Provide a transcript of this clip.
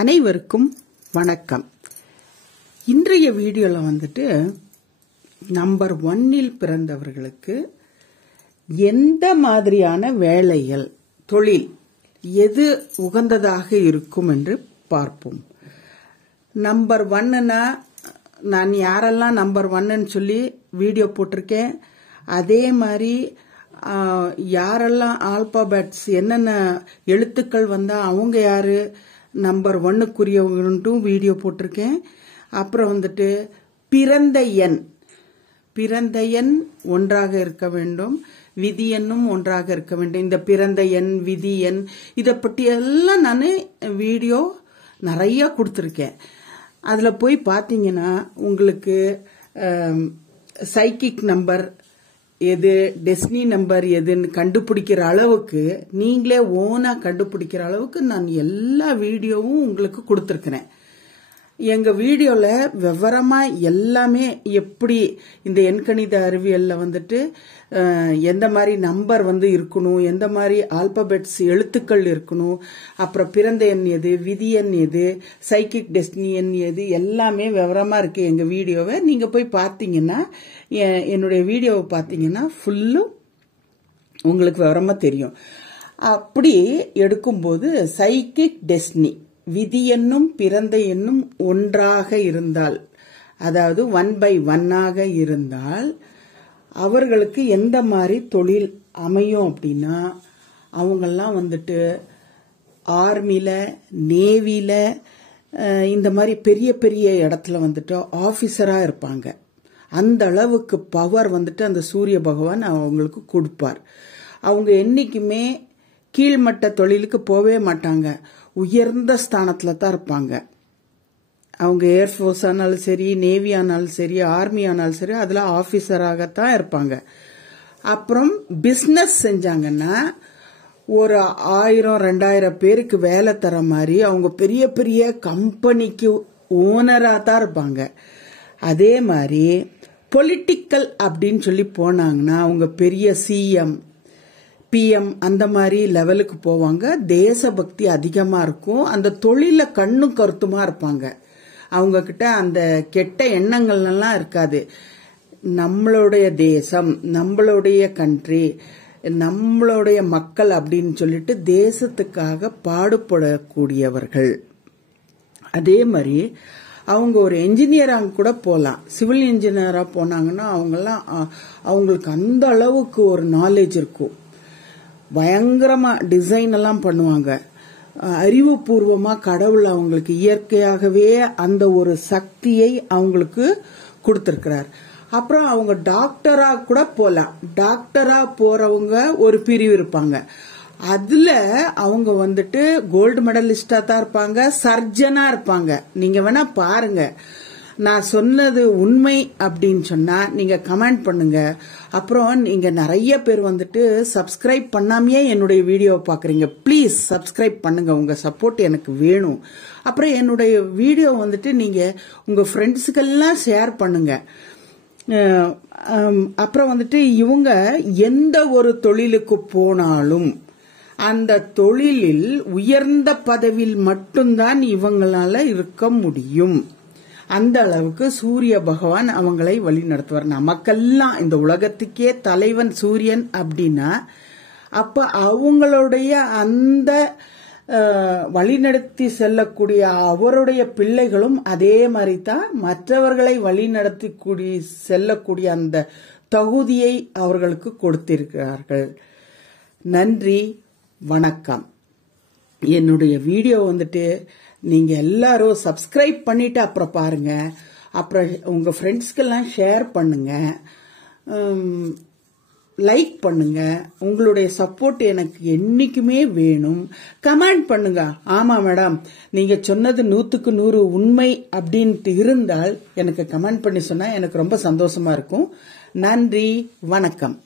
அனைவருக்கும் வணக்கம். இன்றைய வீடியோல வந்துட்டு நம்பர் 1 பிறந்தவர்களுக்கு எந்த மாதிரியான வேலைகள், தொழில் எது உகந்ததாக இருக்கும் என்று பார்ப்போம். நம்பர் 1னா நான் யாரெல்லாம் நம்பர் 1ன்னு சொல்லி வீடியோ போட்டிருக்கேன், அதே மாதிரி யாரெல்லாம் ஆல்பாபெட்ஸ் என்னென்ன எழுத்துக்கள் வந்தா அவங்க யாரு நம்பர் 1க்குரியவங்களும் வீடியோ போட்டிருக்கேன். அப்புறம் வந்துட்டு பிறந்த எண் ஒன்றாக இருக்க வேண்டும், விதி எண்ணும் ஒன்றாக இருக்க வேண்டும். இந்த பிறந்த எண், விதி எண் இதை பற்றி எல்லாம் நான் வீடியோ நிறைய கொடுத்துருக்கேன். அதுல போய் பார்த்தீங்கன்னா உங்களுக்கு சைக்கிக் நம்பர் எது, டெஸ்டினி நம்பர் எதுன்னு கண்டுபிடிக்கிற அளவுக்கு, நீங்களே ஓனா கண்டுபிடிக்கிற அளவுக்கு நான் எல்லா வீடியோவும் உங்களுக்கு கொடுத்துருக்கிறேன். எங்க வீடியோல விவரமா எல்லாமே எப்படி இந்த எண்கணித அறிவியல்ல வந்துட்டு எந்த மாதிரி நம்பர் இருக்கணும், எந்த மாதிரி ஆல்பபெட்ஸ் எழுத்துக்கள் இருக்கணும், அப்புறம் பிறந்த எண் எது, விதி எண் எது, சைக்கிக் டெஸ்டினி எண் எது, எல்லாமே விவரமா இருக்கு எங்க வீடியோவை. நீங்க போய் பார்த்தீங்கன்னா, என்னுடைய வீடியோவை பார்த்தீங்கன்னா ஃபுல்லும் உங்களுக்கு விவரமா தெரியும். அப்படி எடுக்கும்போது சைக்கிக் டெஸ்டினி, விதி எண்ணும் பிறந்த எண்ணும் ஒன்றாக இருந்தால், அதாவது 1/1 இருந்தால் அவர்களுக்கு எந்த மாதிரி தொழில் அமையும் அப்படின்னா, அவங்கெல்லாம் வந்துட்டு ஆர்மில, நேவில, இந்த மாதிரி பெரிய பெரிய இடத்துல வந்துட்டு ஆபீசரா இருப்பாங்க. அந்த அளவுக்கு பவர் வந்துட்டு அந்த சூரிய பகவான் அவங்களுக்கு கொடுப்பார். அவங்க என்னைக்குமே கீழ்மட்ட தொழிலுக்கு போவே மாட்டாங்க, உயர்ந்த ஸ்தானத்துல தான் இருப்பாங்க. அவங்க ஏர்ஃபோர்ஸ் ஆனாலும் சரி, நேவி ஆனாலும் சரி, ஆர்மி ஆனாலும் சரி, அதுல ஆபீசராகத்தான் இருப்பாங்க. அப்புறம் பிசினஸ் செஞ்சாங்கன்னா ஒரு 1000-2000 பேருக்கு வேலை தர மாதிரி அவங்க பெரிய பெரிய கம்பெனிக்கு ஓனரா தான் இருப்பாங்க. அதே மாதிரி பொலிட்டிக்கல் அப்படின்னு சொல்லி போனாங்கன்னா அவங்க பெரிய சிஎம், பிஎம் அந்த மாதிரி லெவலுக்கு போவாங்க. தேசபக்தி அதிகமா இருக்கும், அந்த தொழில கண்ணும் கருத்துமா இருப்பாங்க. அவங்க கிட்ட அந்த கெட்ட எண்ணங்கள் எல்லாம் இருக்காது. நம்மளுடைய தேசம், நம்மளுடைய கண்ட்ரி, நம்மளுடைய மக்கள் அப்படின்னு சொல்லிட்டு தேசத்துக்காக பாடுபடக்கூடியவர்கள். அதே மாதிரி அவங்க ஒரு என்ஜினியராக கூட போகலாம். சிவில் இன்ஜினியரா போனாங்கன்னா அவங்களுக்கு அந்த அளவுக்கு ஒரு நாலேஜ் இருக்கும். பயங்கரமா டிசைன் எல்லாம் பண்ணுவாங்க. அறிவுபூர்வமா கடவுள் அவங்களுக்கு இயற்கையாகவே அந்த ஒரு சக்தியை அவங்களுக்கு கொடுத்திருக்கிறார். அப்புறம் அவங்க டாக்டரா கூட போலாம். டாக்டரா போறவங்க ஒரு பிரிவு இருப்பாங்க. அதுல அவங்க வந்துட்டு கோல்டு மெடலிஸ்டா தான் இருப்பாங்க, சர்ஜனா இருப்பாங்க. நீங்க வேணா பாருங்க. நான் சொன்னது உண்மை அப்படின்னு சொன்னா நீங்க கமெண்ட் பண்ணுங்க. அப்புறம் நீங்க நிறைய பேர் வந்துட்டு சப்ஸ்கிரைப் பண்ணாமையே என்னுடைய வீடியோவை பாக்குறீங்க. ப்ளீஸ் சப்ஸ்கிரைப் பண்ணுங்க, உங்க சப்போர்ட் எனக்கு வேணும். அப்புறம் என்னுடைய வீடியோ வந்துட்டு நீங்க உங்க ஃப்ரெண்ட்ஸுக்கெல்லாம் ஷேர் பண்ணுங்க. அப்புறம் வந்துட்டு இவங்க எந்த ஒரு தொழிலுக்கு போனாலும் அந்த தொழிலில் உயர்ந்த பதவியில் மட்டும்தான் இவங்களால இருக்க முடியும். அந்த அளவுக்கு சூரிய பகவான் அவங்களை வழி நடத்துவார். நமக்கெல்லாம் இந்த உலகத்துக்கே தலைவன் சூரியன் அப்படின்னா, அப்ப அவங்களுடைய அந்த வழிநடத்தி செல்லக்கூடிய அவருடைய பிள்ளைகளும் அதே மாதிரி தான் மற்றவர்களை வழிநடத்தி செல்லக்கூடிய அந்த தகுதியை அவர்களுக்கு கொடுத்திருக்கிறார்கள். நன்றி, வணக்கம். என்னுடைய வீடியோ வந்துட்டு நீங்க எல்லாரும் சப்ஸ்கிரைப் பண்ணிட்டு அப்புறம் பாருங்க. அப்புறம் உங்க ஃப்ரெண்ட்ஸ்க்கெல்லாம் ஷேர் பண்ணுங்க, லைக் பண்ணுங்க. உங்களுடைய சப்போர்ட் எனக்கு என்னைக்குமே வேணும். கமெண்ட் பண்ணுங்க. ஆமா மேடம், நீங்க சொன்னது 100க்கு 100 உண்மை அப்படின்ட்டு இருந்தால் எனக்கு கமெண்ட் பண்ணி சொன்னா எனக்கு ரொம்ப சந்தோஷமா இருக்கும். நன்றி, வணக்கம்.